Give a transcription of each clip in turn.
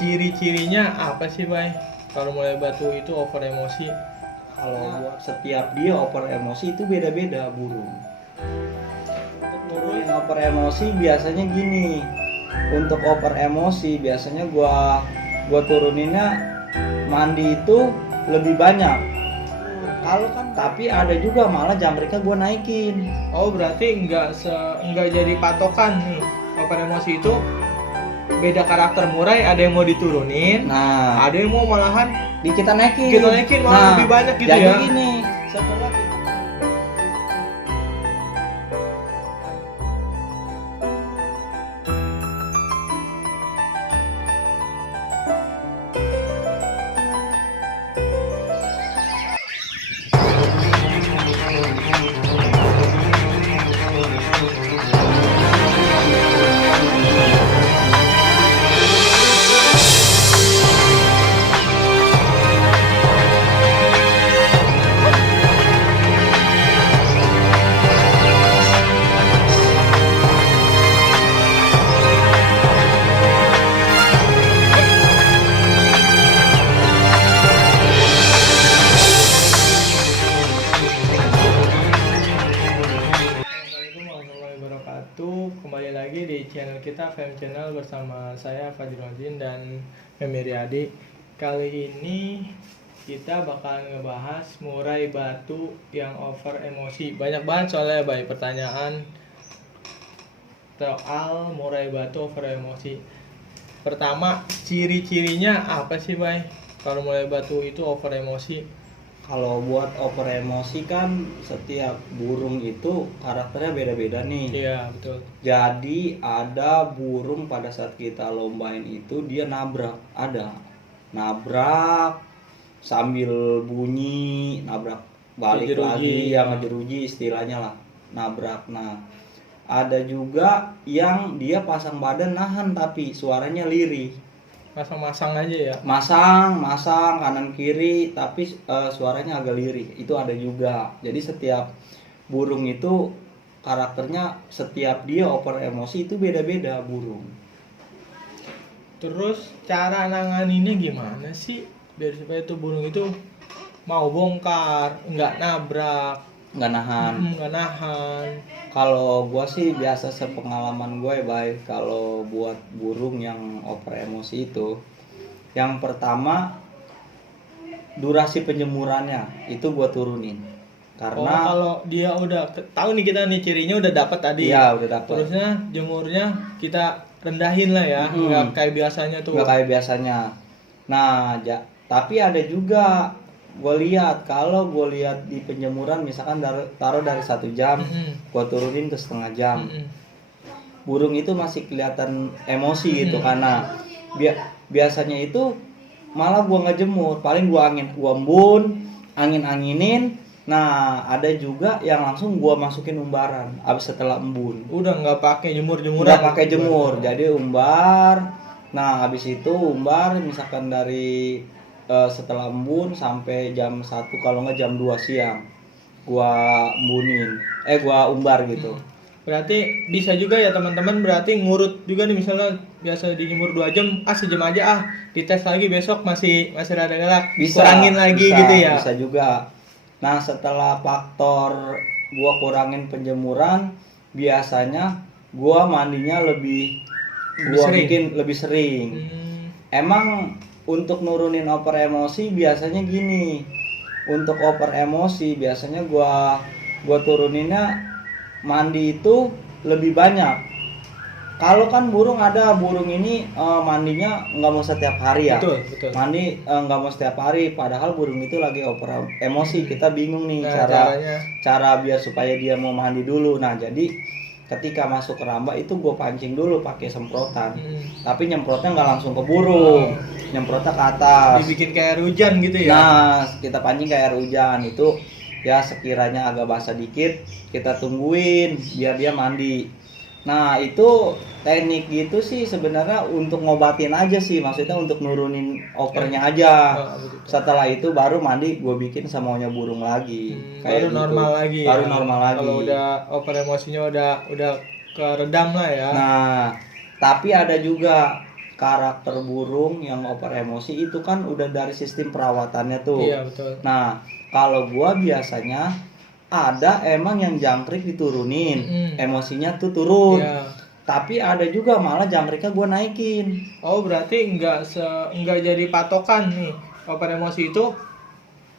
ciri-cirinya apa sih, Bay? Kalau mulai batu itu over emosi. Kalau buat setiap dia over emosi itu beda-beda burung. Untuk nurunin over emosi biasanya gini. Untuk over emosi biasanya gua turuninnya mandi itu lebih banyak. Kalau kan tapi ada juga malah jam mereka gua naikin. Oh, berarti nggak jadi patokan nih. Over emosi itu beda karakter murai, ada yang mau diturunin, Nah, ada yang mau malahan kita naikin. kita naikin malah lebih banyak gitu jadi ya. gini, setelah kita Assalamualaikum warahmatullahi wabarakatuh. Kembali lagi di channel kita FM Channel bersama saya Fadilodin dan Femi Riyadi. Kali ini kita bakal ngebahas murai batu yang over emosi. Banyak banget soalnya, Bay, pertanyaan soal murai batu over emosi. Pertama, ciri-cirinya apa sih, Bay? Kalau murai batu itu over emosi. kalau buat over emosi kan setiap burung itu karakternya beda-beda nih. Iya, betul. Jadi ada burung pada saat kita lombain itu dia nabrak, nabrak sambil bunyi, nabrak balik Ngejeruji. lagi, yang ngejeruji istilahnya lah, nabrak. Nah, ada juga yang dia pasang badan nahan tapi suaranya lirih. Masang-masang aja ya. Masang kanan kiri tapi suaranya agak lirih, itu ada juga. Jadi setiap burung itu karakternya, setiap dia over emosi itu beda-beda burung. Terus cara nanganinnya gimana sih biar supaya tuh burung itu mau bongkar, nggak nabrak, Nggak nahan. nggak nahan. Kalau gua sih biasa sepengalaman gue baik kalau buat burung yang over emosi itu, yang pertama durasi penjemurannya itu gua turunin. Oh, Karena kalau dia udah tahu nih, kita nih cirinya udah dapat tadi. iya udah dapet. Terusnya jemurnya kita rendahin lah ya, nggak kayak biasanya tuh. Nggak kayak biasanya. Nah, tapi ada juga gue lihat di penjemuran misalkan taruh dari 1 jam, gue turunin ke setengah jam. Burung itu masih kelihatan emosi gitu karena biasanya itu malah gue nggak jemur, paling gue anginin. Nah, ada juga yang langsung gue masukin umbaran abis setelah embun. Udah nggak pakai jemur-jemuran. Nggak pakai jemur, jadi umbar. Nah, habis itu umbar misalkan dari setelah embun sampai jam 1, kalau nggak jam 2 siang gua umbar gitu. Berarti bisa juga ya teman-teman, berarti ngurut juga nih, misalnya biasa dijemur 2 jam, sejam aja dites lagi besok masih rada galak, kurangin lagi gitu ya. Bisa juga. Nah, setelah faktor gua kurangin penjemuran, biasanya gua mandinya bikin lebih sering. Emang untuk nurunin over emosi biasanya gini. Untuk over emosi biasanya gua turuninnya mandi itu lebih banyak. Kalau kan ada burung ini mandinya nggak mau setiap hari ya. Betul. Mandi nggak mau setiap hari, padahal burung itu lagi over emosi. Kita bingung nih cara biar supaya dia mau mandi dulu. Nah, jadi ketika masuk ke ramba itu gue pancing dulu pakai semprotan. Tapi nyemprotnya nggak langsung ke burung, nyemprotnya ke atas. Dibikin kayak air hujan gitu ya. Nah, kita pancing kayak air hujan itu ya, sekiranya agak basah dikit kita tungguin biar dia mandi. Nah, itu teknik gitu sih sebenarnya untuk ngobatin aja sih, maksudnya untuk nurunin overnya aja. Setelah itu baru mandi gue bikin samaunya burung lagi. Baru gitu. normal lagi. Baru ya. normal lagi. Kalau udah over emosinya udah keredam lah ya. Nah, tapi ada juga karakter burung yang over emosi itu kan udah dari sistem perawatannya tuh. Iya, betul. Nah, kalau gua biasanya ada emang yang jangkrik diturunin, emosinya tuh turun. Iya. Tapi ada juga malah jangkriknya gua naikin. Oh, berarti nggak jadi patokan nih. Over emosi itu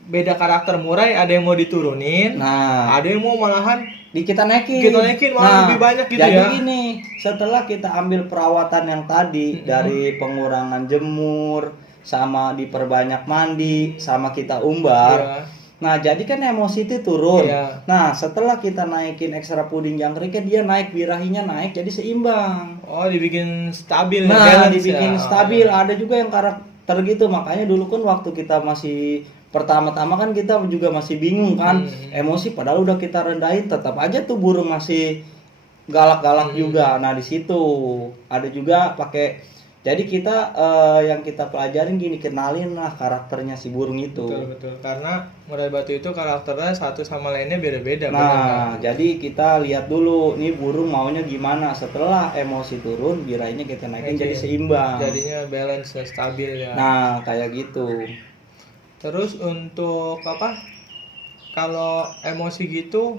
beda karakter murai, ada yang mau diturunin, Nah, ada yang mau malahan kita naikin. kita naikin malah lebih banyak gitu jadi ya. Jadi gini, setelah kita ambil perawatan yang tadi dari pengurangan jemur, sama diperbanyak mandi, sama kita umbar. Iya. Nah, jadi kan emosi itu turun. Iya. Nah, setelah kita naikin ekstra puding jangkriknya, dia naik, birahinya naik, jadi seimbang. Oh, dibikin stabil. Nah, balance dibikin ya. stabil. Ada juga yang karakter gitu, makanya dulu kan waktu kita masih pertama-tama kan kita juga masih bingung kan, emosi padahal udah kita rendahin, tetap aja tuh burung masih galak-galak juga. Nah, di situ ada juga pakai, jadi kita yang kita pelajarin gini, kenalin lah karakternya si burung itu. Betul. Karena murai batu itu karakternya satu sama lainnya beda-beda. Nah, jadi kita lihat dulu nih burung maunya gimana. Setelah emosi turun, birahinya kita naikin jadi seimbang. Jadinya balance, stabil ya. Nah, kayak gitu. Terus untuk apa? Kalau emosi gitu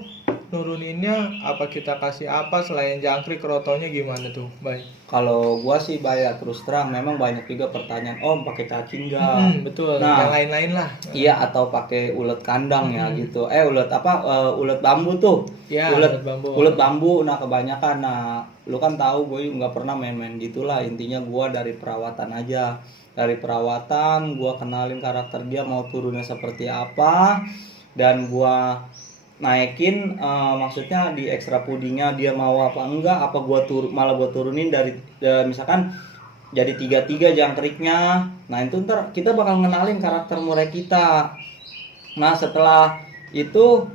nuruninnya apa, kita kasih apa selain jangkrik, krotonya gimana tuh, Bay? Kalau gua sih banyak, terus terang memang banyak juga pertanyaan, Om pakai cacing nggak? Betul. Nah, yang lain-lain lah. Iya, atau pakai ulet kandang ya gitu. Ulet apa? Ulet bambu tuh. Ya, ulet bambu. Ulet bambu. Nah, kebanyakan. Nah, lu kan tahu gue nggak pernah main-main gitulah. Intinya gua dari perawatan aja. Dari perawatan gua kenalin karakter dia mau turunnya seperti apa, dan gua naikin, maksudnya di ekstra pudingnya dia mau apa enggak, apa gua malah gua turunin dari misalkan jadi 3-3 jangkriknya. Nah, itu ntar kita bakal ngenalin karakter murai kita. Nah, setelah itu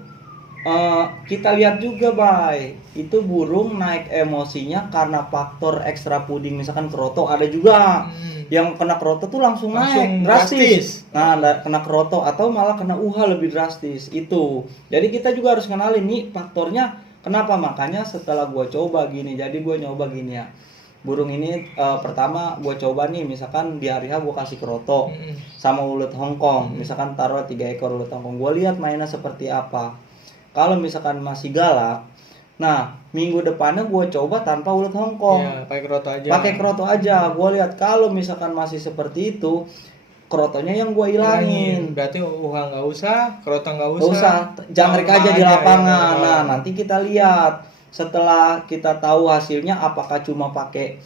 kita lihat juga, Bay, itu burung naik emosinya karena faktor ekstra puding, misalkan kroto. Ada juga yang kena kroto tuh langsung naik drastis. Nah, kena kroto atau malah kena uha lebih drastis itu. Jadi kita juga harus kenalin nih faktornya kenapa. Makanya setelah gua coba gini, jadi gua nyoba gini ya. Burung ini pertama gue coba nih, misalkan di hari H gue kasih kroto sama ulet Hongkong, misalkan taruh 3 ekor ulet Hongkong, gue lihat mainnya seperti apa. Kalau misalkan masih galak, nah minggu depannya gue coba tanpa ulet Hongkong. Ya, pakai kroto aja. Pakai kroto aja. Gue lihat kalau misalkan masih seperti itu, krotonya yang gue ilangin. Berarti uha nggak usah, kroto nggak usah. Nggak usah, jangkrik aja di lapangan. Nah, nanti kita lihat setelah kita tahu hasilnya, apakah cuma pakai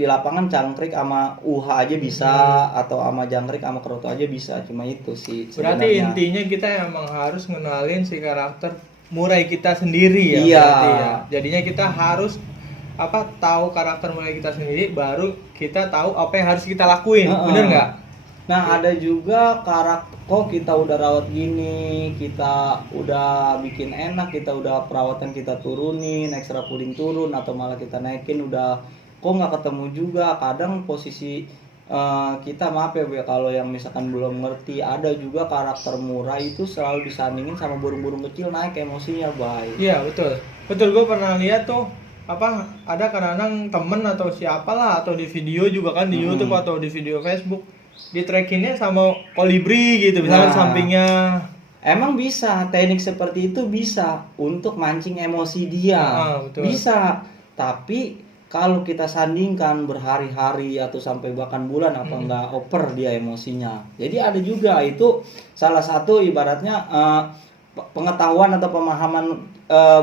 di lapangan jangkrik sama uha aja bisa, atau sama jangkrik sama kroto aja bisa. Cuma itu sih sebenarnya. Berarti intinya kita emang harus ngenalin si karakter murai kita sendiri ya. Iya. Ya. Jadinya kita harus tahu karakter murai kita sendiri, baru kita tahu apa yang harus kita lakuin. Bener nggak? Nah, ada juga karakter, kok kita udah rawat gini, kita udah bikin enak, kita udah perawatan kita turunin, ekstra puding turun, atau malah kita naikin, udah kok nggak ketemu juga. Kadang posisi kita, maaf ya Bu, kalau yang misalkan belum ngerti, ada juga karakter murai itu selalu disandingin sama burung-burung kecil naik emosinya, Bay. Iya, betul. Gue pernah lihat tuh ada kadang-kadang temen atau siapalah, atau di video juga kan, di YouTube atau di video Facebook, di trackinnya sama kolibri gitu, misalnya sampingnya. Emang bisa, teknik seperti itu bisa untuk mancing emosi dia. Betul. Bisa, tapi kalau kita sandingkan berhari-hari atau sampai bahkan bulan, apa enggak oper dia emosinya. Jadi ada juga itu salah satu ibaratnya pengetahuan atau pemahaman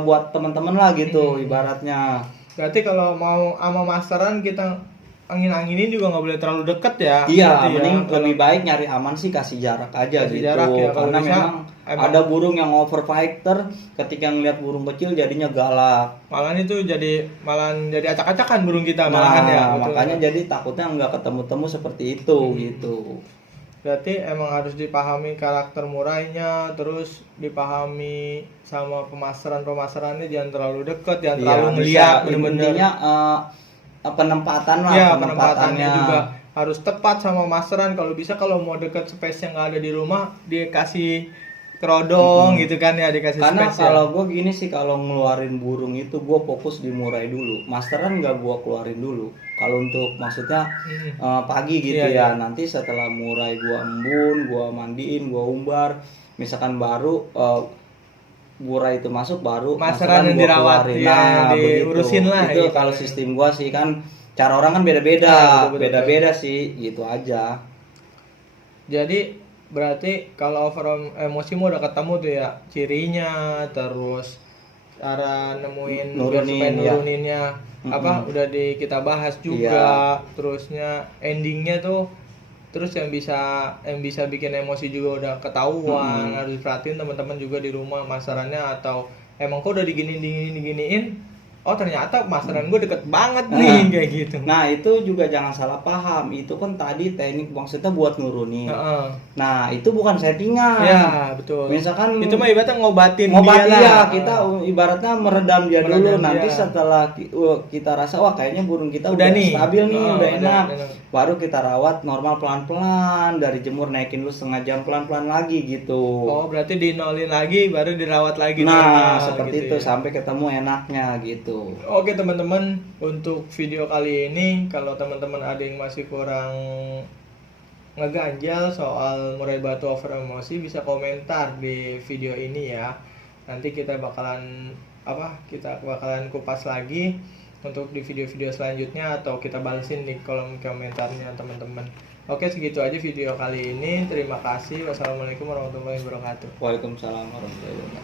buat teman-teman lah gitu ibaratnya. Berarti kalau mau sama masteran kita angin-anginin juga nggak boleh terlalu deket ya. Iya, mending lebih baik nyari aman sih, kasih jarak aja gitu. Jarak ya, karena memang ada burung yang overfighter, ketika ngeliat burung kecil jadinya galak. Malahan itu jadi acak-acakan burung kita malahan ya. Betul. Makanya jadi takutnya nggak ketemu-temu seperti itu gitu. Berarti emang harus dipahami karakter murainya, terus dipahami sama pemasarannya, jangan terlalu deket, jangan terlalu ngeliat bener-bener. Intinya penempatan lah, ya, penempatannya juga harus tepat sama masteran. Kalau bisa, kalau mau deket space yang nggak ada di rumah, dia kasih kerodong gitu kan ya, dikasih Karena spesial. kalau gue gini sih, kalau ngeluarin burung itu gue fokus di murai dulu, masteran nggak gue keluarin dulu. Kalau untuk maksudnya pagi gitu Iya, ya, nanti setelah murai gue embun, gue mandiin, gue umbar, misalkan baru murai itu masuk, baru Masteran yang gua dirawat, keluarin. ya, Nah diurusin begitu. lah Itu gitu. kalau sistem gue sih, kan cara orang kan beda-beda, Nah, betul-betul. beda-beda sih, gitu aja. Jadi berarti kalau over emosi mah udah ketemu tuh ya cirinya, terus cara nemuin biar supaya Nurunin, ya. nuruninnya apa udah kita bahas juga. Terusnya endingnya tuh, terus yang bisa bikin emosi juga udah ketahuan. Harus perhatiin teman-teman juga di rumah masarannya, atau emang kok udah diginiin, oh ternyata masaran gue deket banget nih kayak gitu. Nah itu juga jangan salah paham, itu kan tadi teknik maksudnya buat nurunin. Nah itu bukan settingan. Ya betul. Misalkan itu mah ibaratnya ngobatin dia dia lah. ya, kita ibaratnya meredam dia dulu. Meredam Nanti dia. setelah kita rasa wah kayaknya burung kita Udah nih. stabil nih, udah enak, enak. baru kita rawat normal pelan-pelan, dari jemur naikin lu setengah jam pelan-pelan lagi gitu. Oh berarti dinolin lagi baru dirawat lagi. Nah normal, seperti gitu itu ya. sampai ketemu enaknya gitu. Oke teman-teman, untuk video kali ini kalau teman-teman ada yang masih kurang ngeganjal soal murai batu over emosi, bisa komentar di video ini ya. Nanti kita bakalan kupas lagi untuk di video-video selanjutnya, atau kita balesin di kolom komentarnya teman-teman. Oke, segitu aja video kali ini. Terima kasih. Wassalamualaikum warahmatullahi wabarakatuh. Waalaikumsalam warahmatullahi wabarakatuh.